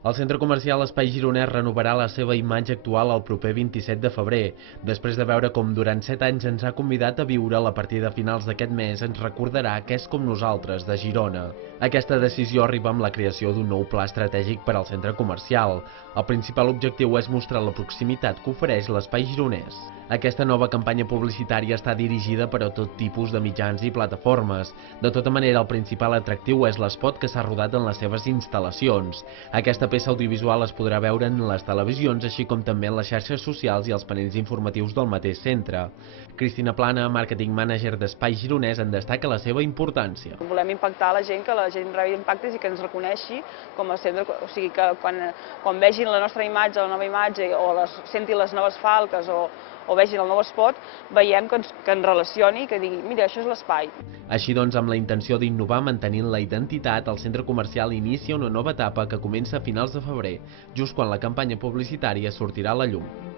El centre comercial Espai Gironès renovarà la seva imatge actual el proper 27 de febrer, després de veure com durant 7 anys ens ha convidat a viure a partir de finals d'aquest mes ens recordarà que és com nosaltres, de Girona. Aquesta decisió arriba amb la creació d'un nou pla estratègic per al centre comercial. El principal objectiu és mostrar la proximitat que ofereix l'espai gironès. Aquesta nova campanya publicitària està dirigida per a tot tipus de mitjans i plataformes. De tota manera, el principal atractiu és l'espot que s'ha rodat en les seves instal·lacions. Aquesta peça audiovisual es podrà veure en les televisions, així com també en les xarxes socials i els panells informatius del mateix centre. Cristina Plana, màrqueting mànager d'Espai Gironès, en destaca la seva importància. Volem impactar la gent, que la gent rebi impactes i que ens reconeixi com a centre, o sigui que quan vegin la nostra imatge, la nova imatge, o sentin les noves falques o vegin el nou espot, veiem que ens relacioni, que digui, mira, això és l'espai. Així doncs, amb la intenció d'innovar mantenint la identitat, el centre comercial inicia una nova etapa que comença a finals de febrer, just quan la campanya publicitària sortirà a la llum.